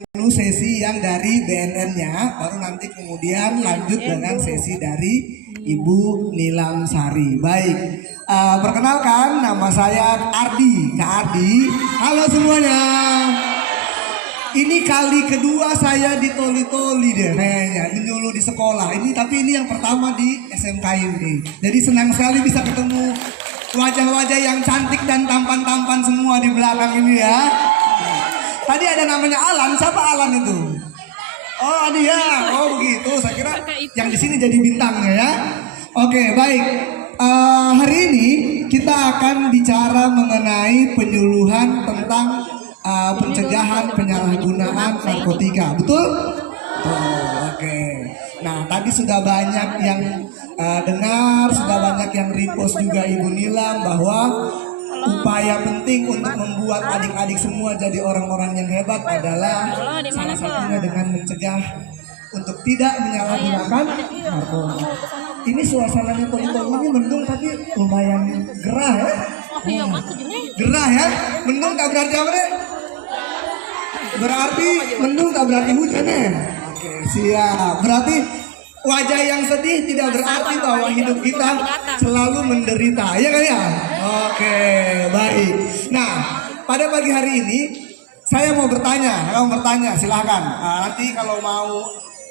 dulu sesi yang dari BNN-nya, baru nanti kemudian lanjut dengan sesi dari Ibu Nilam Sari. Baik, perkenalkan nama saya Ardi, Kak Ardi. Halo semuanya. Ini kali kedua saya ditoli-toli deh kayaknya, menyuluh di sekolah ini, tapi ini yang pertama di SMK ini. Jadi senang sekali bisa ketemu wajah-wajah yang cantik dan tampan-tampan semua di belakang ini ya. Tadi ada namanya Alan, siapa Alan itu? Oh dia, oh begitu. Saya kira yang di sini jadi bintangnya ya. Oke baik. Hari ini kita akan bicara mengenai penyuluhan tentang pencegahan penyalahgunaan narkotika, betul? Oke. Nah tadi sudah banyak yang dengar, sudah banyak yang repost juga Ibu Nilam bahwa upaya penting untuk membuat adik-adik semua jadi orang-orang yang hebat adalah salah satunya dengan mencegah untuk tidak menyalahgunakan narkoba. Ini suasananya toli-toli ini mendung tapi lumayan gerah ya. Gerah ya, mendung tak berarti apa deh? Berarti mendung tak berarti hujan ya. Oke siap, berarti wajah yang sedih tidak berarti bahwa hidup kita selalu menderita, ya kan ya? Oke, baik. Nah, pada pagi hari ini saya mau bertanya, kalau mau bertanya silahkan. Nanti kalau mau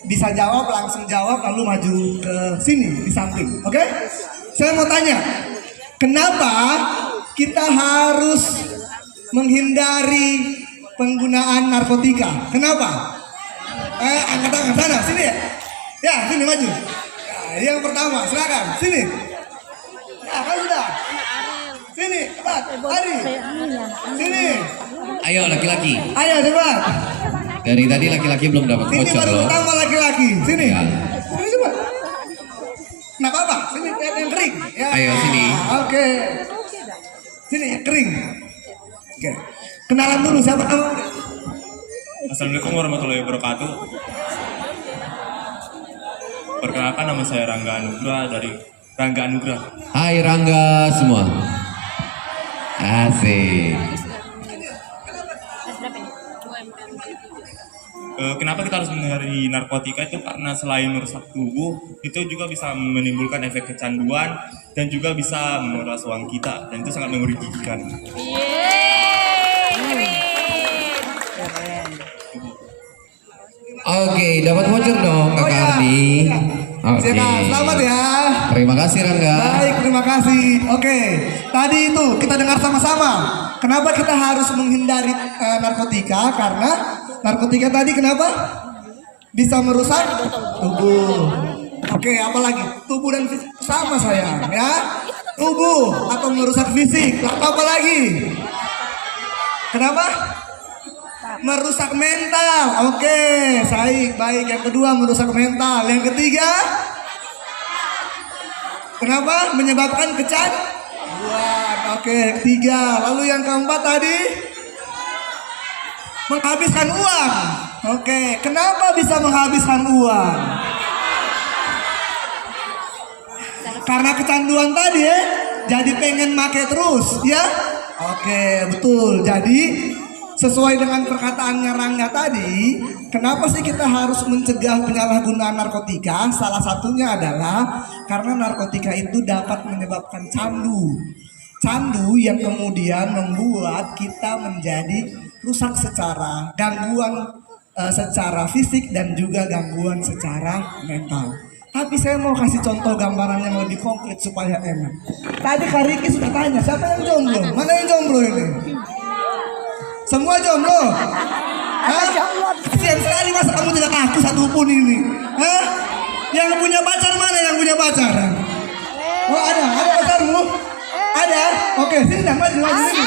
bisa jawab langsung jawab lalu maju ke sini di samping, oke? Saya mau tanya, kenapa kita harus menghindari penggunaan narkotika? Kenapa? Angkat tangan sana, sini ya. Ya, sini maju. Nah, yang pertama, silakan. Sini. Ya, kan sudah. Sini, cepat. Hari. Sini. Ayo laki-laki. Ayo cepat. Dari tadi laki-laki belum dapat Sini voucher baru loh. pertama laki-laki. Sini. Ya. Sini cepat. Nah, apa? Sini yang kering. Ya. Ayo, sini. Oke. Sini yang kering. Oke. Kenalan dulu siapa kamu? Assalamualaikum warahmatullahi wabarakatuh. Perkenalkan nama saya Rangga Anugrah dari Rangga Anugrah. Hai Rangga semua. Asik. Kenapa kita harus menghindari narkotika itu karena selain merusak tubuh, itu juga bisa menimbulkan efek kecanduan dan juga bisa memeras uang kita dan itu sangat merugikan. Oke, dapat voucher dong Kak ya. Ardi. Oke. Selamat ya. Terima kasih Rangga. Baik, terima kasih. Oke, tadi itu kita dengar sama-sama. Kenapa kita harus menghindari narkotika? Karena narkotika tadi kenapa? Bisa merusak tubuh. Oke, apalagi tubuh dan fisik sama sayang ya. Tubuh atau merusak fisik. Apa lagi? Kenapa? Merusak mental. Oke, baik. Yang kedua merusak mental. Yang ketiga, kenapa? Menyebabkan kecanduan. Oke, ketiga. Lalu yang keempat tadi menghabiskan uang. Oke, kenapa bisa menghabiskan uang? Karena kecanduan tadi ya. Jadi pengen make terus ya. Oke, betul. Jadi sesuai dengan perkataannya Rangga tadi, kenapa sih kita harus mencegah penyalahgunaan narkotika? Salah satunya adalah karena narkotika itu dapat menyebabkan candu. Candu yang kemudian membuat kita menjadi rusak secara gangguan secara fisik dan juga gangguan secara mental. Tapi saya mau kasih contoh gambaran yang lebih konkret supaya enak. Tadi Kak Riki sudah tanya, siapa yang jomblo? Mana yang jomblo ini? Semua jomblo? Hah? Kasihan sekali masa kamu tidak aku satupun ini. Hah? Yang punya pacar mana yang punya pacar? Oh ada pacarmu? Ada? Oke, sini dah maju sini.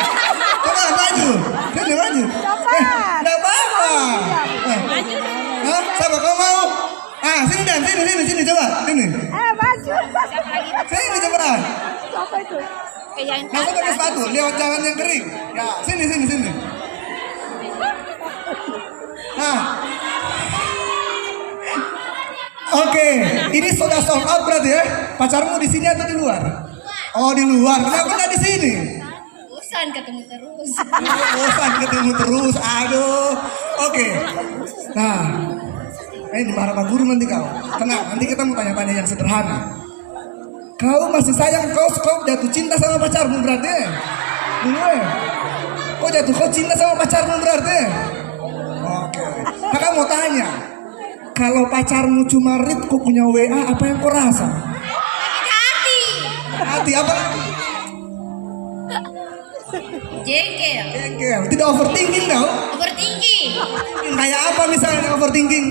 Coba maju. Sini maju. Enggak apa-apa. Hah? Siapa kau mau? Sini dan sini coba. Sini. Maju. Sini coba. Siapa itu? Langsung pakai sepatu, lewat jalan yang kering. Ya, sini. Nah, oke, ini sudah sold out berarti ya? Pacarmu di sini atau di luar? Oh di luar, kenapa nggak di sini? Usah bosan ketemu terus. Bosan ketemu terus, aduh. Oke. Nah, dimarah Pak Guru nanti kau. Tenang, nanti kita mau tanya-tanya yang sederhana. Kau masih sayang, kau jatuh cinta sama pacarmu berarti? Kau cinta sama pacarmu berarti? Oke. Kakak mau tanya, kalau pacarmu cuma read, kau punya WA, apa yang kau rasa? Hati. Hati apa? Jengkel. Jengkel. Tidak overthinking kau? Overthinking. Kayak apa misalnya overthinking?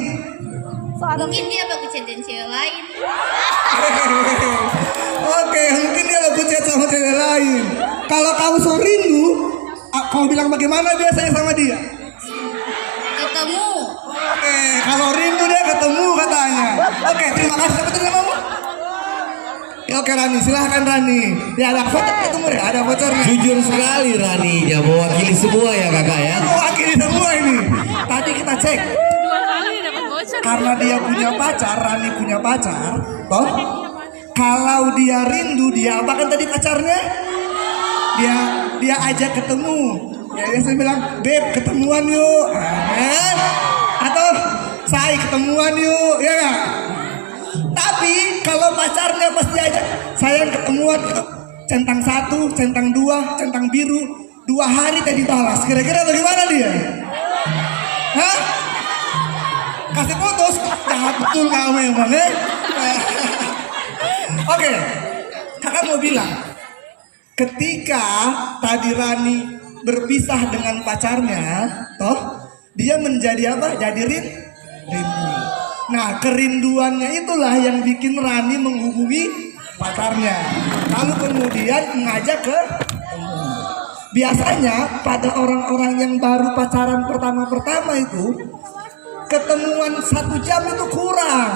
Mungkin dia bagus chat cewek lain. Oke, mungkin dia lagu chat sama cewek lain. Kalau kamu so rindu, kau bilang bagaimana biasanya sama dia? Ketemu. Oke, kalau rindu dia ketemu katanya. Oke, terima kasih. Siapa tuh namamu? Ya, oke Rani, silahkan Rani. Ya ada voucher ketemu ya, ada vouchernya. Jujur sekali Rani, ya mewakili semua ya kakak ya. Mewakili semua ini. Tadi kita cek. Karena dia punya pacar, Rani punya pacar, toh? Kalau dia rindu, dia apakan tadi pacarnya? Dia ajak ketemu. Ya saya bilang, beb ketemuan yuk, atau saya ketemuan yuk, ya gak? Tapi kalau pacarnya pasti ajak, sayang ketemuan, centang 1, centang 2, centang biru, 2 hari tadi balas. Kira-kira bagaimana dia? Hah? Kasih putus, jahat betul kamu emang ya. Oke, kakak mau bilang, ketika tadi Rani berpisah dengan pacarnya, toh dia menjadi apa? Jadi rindu. Nah, kerinduannya itulah yang bikin Rani menghubungi pacarnya. Lalu kemudian mengajak ke biasanya pada orang-orang yang baru pacaran pertama-pertama itu ketemuan 1 jam itu kurang.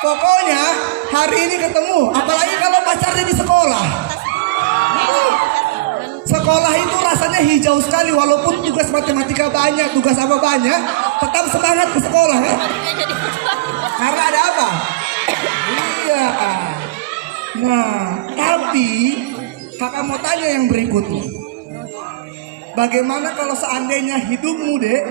Pokoknya hari ini ketemu, apalagi kalau pacarnya di sekolah. Sekolah itu rasanya hijau sekali, walaupun tugas matematika banyak, tugas apa banyak, tetap semangat ke sekolah ya. Karena ada apa? Iya. Nah, tapi kakak mau tanya yang berikutnya. Bagaimana kalau seandainya hidupmu dek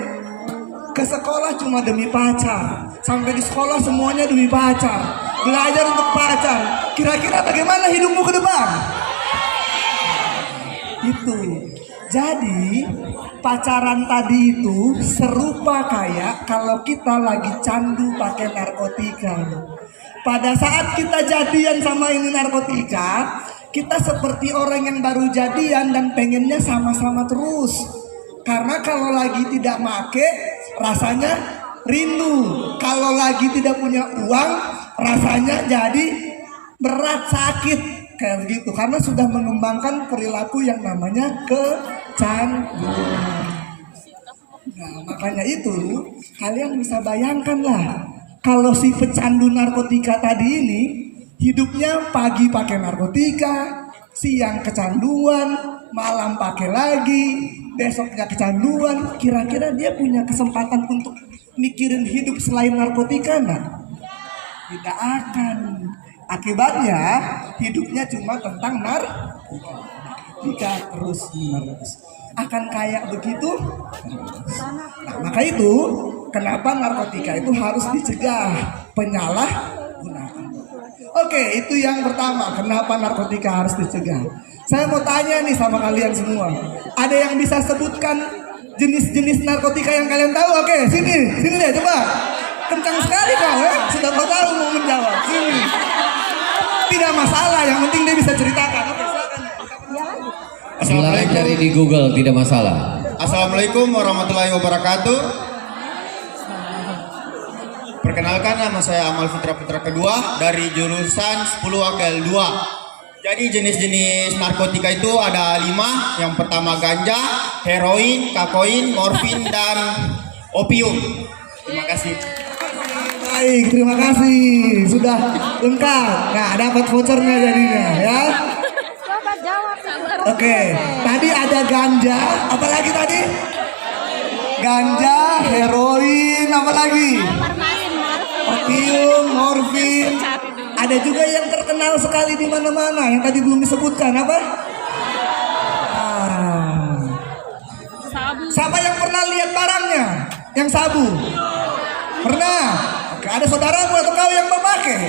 ke sekolah cuma demi pacar, sampai di sekolah semuanya demi pacar, belajar untuk pacar, kira-kira bagaimana hidupmu ke depan? Itu. Jadi pacaran tadi itu serupa kayak kalau kita lagi candu pakai narkotika. Pada saat kita jadian sama ini narkotika, kita seperti orang yang baru jadian dan pengennya sama-sama terus. Karena kalau lagi tidak make, rasanya rindu. Kalau lagi tidak punya uang, rasanya jadi berat, sakit. Kayak begitu, karena sudah mengembangkan perilaku yang namanya kecanduan. Nah, makanya itu kalian bisa bayangkanlah kalau si pecandu narkotika tadi ini hidupnya pagi pakai narkotika, siang kecanduan, malam pakai lagi, besoknya kecanduan. Kira-kira dia punya kesempatan untuk mikirin hidup selain narkotika? Nah, tidak akan. Akibatnya hidupnya cuma tentang narkotika terus-menerus. Akan kayak begitu. Nah, maka itu kenapa narkotika itu harus dicegah, penyalahgunaan. Oke, itu yang pertama, kenapa narkotika harus dicegah. Saya mau tanya nih sama kalian semua. Ada yang bisa sebutkan jenis-jenis narkotika yang kalian tahu? Oke, sini deh coba. Kencang sekali kau ya, sudah kau tahu mau menjawab. Sini. Tidak masalah, yang penting dia bisa ceritakan. Oke, silakan. Silakan cari di Google, tidak masalah. Assalamualaikum warahmatullahi wabarakatuh. Perkenalkan, nama saya Amal Fitra Putra kedua dari jurusan 10 AKL 2. Jadi jenis-jenis narkotika itu ada 5. Yang pertama ganja, heroin, kokain, morfin, dan opium. Terima kasih. Baik, terima kasih. Sudah lengkap. Nah, dapat vouchernya jadinya ya. Coba jawab. Oke, tadi ada ganja, apalagi tadi? Ganja, heroin, apalagi? Opium, morfin. Ada juga yang terkenal sekali di mana-mana yang tadi belum disebutkan apa? Siapa yang pernah lihat barangnya? Yang sabu? Pernah? Oke, ada saudaramu atau kau yang memakai?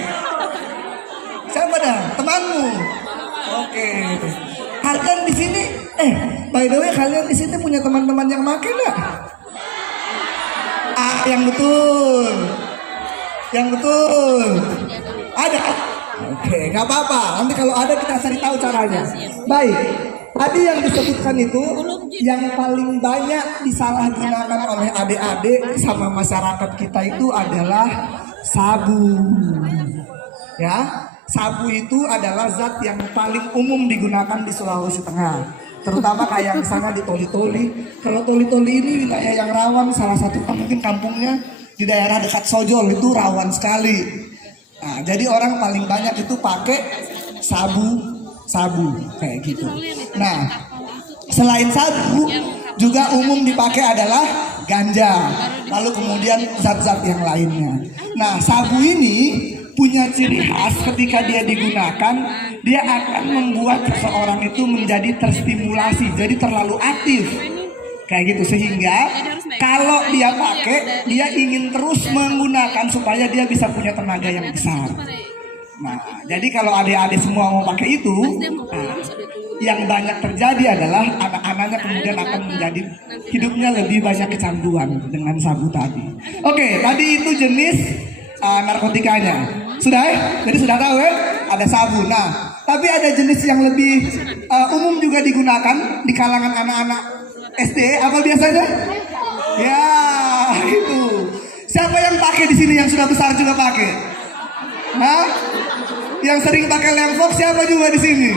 Siapa dah? Temanmu? Oke. Kalian di sini, by the way, kalian di sini punya teman-teman yang make nggak? Yang betul. Yang betul. Ada? Oke, nggak apa-apa. Nanti kalau ada kita cari tahu caranya. Baik. Tadi yang disebutkan itu yang paling banyak disalahgunakan oleh adik-adik sama masyarakat kita itu adalah sabu. Ya, sabu itu adalah zat yang paling umum digunakan di Sulawesi Tengah. Terutama kayak di sana di Toli-Toli. Kalau Toli-Toli ini wilayah yang rawan, salah satu mungkin kampungnya di daerah dekat Sojol itu rawan sekali. Nah, jadi orang paling banyak itu pakai sabu kayak gitu. Nah, selain sabu juga umum dipakai adalah ganja, lalu kemudian zat-zat yang lainnya. Nah, sabu ini punya ciri khas ketika dia digunakan, dia akan membuat seseorang itu menjadi terstimulasi, jadi terlalu aktif. Kayak gitu, sehingga kalau dia pakai, dia ingin terus menggunakan supaya dia bisa punya tenaga yang besar. Nah, jadi kalau adik-adik semua mau pakai itu, yang banyak terjadi adalah anak-anaknya kemudian akan menjadi hidupnya lebih banyak kecanduan dengan sabu tadi. Oke, tadi itu jenis narkotikanya. Sudah ya? Jadi sudah tahu ya? Ada sabu. Nah, tapi ada jenis yang lebih umum juga digunakan di kalangan anak-anak SD. Apa biasanya? Ya, itu. Siapa yang pakai di sini yang sudah besar juga pakai? Hah? Yang sering pakai lemfox siapa juga di sini?